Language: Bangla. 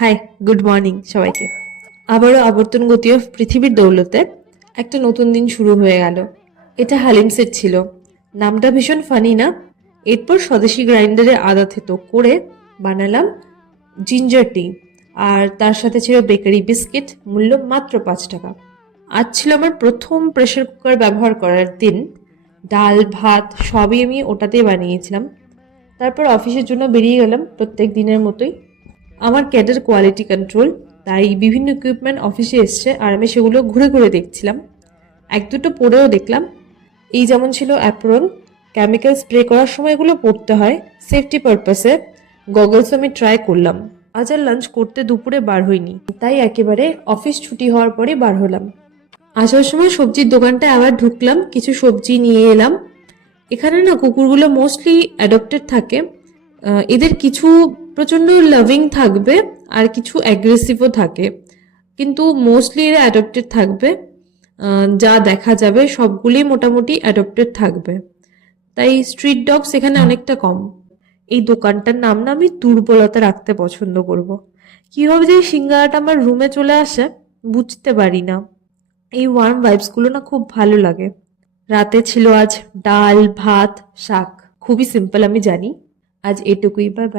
হাই, গুড মর্নিং সবাইকে। আবারও আবর্তন গতি অফ পৃথিবীর দৌলতে একটা নতুন দিন শুরু হয়ে গেল। এটা হালিম সেট ছিল। নামটা ভীষণ ফানি না? এরপর স্বদেশি গ্রাইন্ডারে আদা থেতো করে বানালাম জিঞ্জার টি, আর তার সাথে ছিল বেকারি বিস্কিট, মূল্য মাত্র 5 টাকা। আজ ছিল আমার প্রথম প্রেশার কুকার ব্যবহার করার দিন। ডাল ভাত সবই আমি ওটাতেই বানিয়েছিলাম। তারপর অফিসের জন্য বেরিয়ে গেলাম প্রত্যেক দিনের মতোই। আমার ক্যাডের কোয়ালিটি কন্ট্রোল, তাই বিভিন্ন ইকুইপমেন্ট অফিসে এসছে আর আমি সেগুলো ঘুরে ঘুরে দেখছিলাম। এক দুটো পরেও দেখলাম। এই যেমন ছিল অ্যাপ্রন, কেমিক্যাল স্প্রে করার সময় এগুলো পড়তে হয় সেফটি পারপাসে। গগলস আমি ট্রাই করলাম। আজ আর লাঞ্চ করতে দুপুরে বার হইনি, তাই একেবারে অফিস ছুটি হওয়ার পরে বার হলাম। আসার সময় সবজির দোকানটায় আবার ঢুকলাম, কিছু সবজি নিয়ে এলাম। এখানে না কুকুরগুলো মোস্টলি অ্যাডপ্টেড থাকে। এদের কিছু প্রচন্ড লাভিং থাকবে আর কিছু অ্যাগ্রেসিভও থাকে, কিন্তু মোস্টলি এরা অ্যাডপ্টেড থাকবে। যা দেখা যাবে সবগুলোই মোটামুটি অ্যাডপ্টেড থাকবে, তাই স্ট্রিট ডগস এখানে অনেকটা কম। এই দোকানটার নাম না আমি দুর্বলতা রাখতে পছন্দ করব। কিভাবে যে এই সিঙ্গারাটা আমার রুমে চলে আসে বুঝতে পারি না। এই ওয়ার্ম ভাইবসগুলো না খুব ভালো লাগে। রাতে ছিল আজ ডাল ভাত শাক, খুবই সিম্পল আমি জানি। আজ এটুকুই, বাই বাই।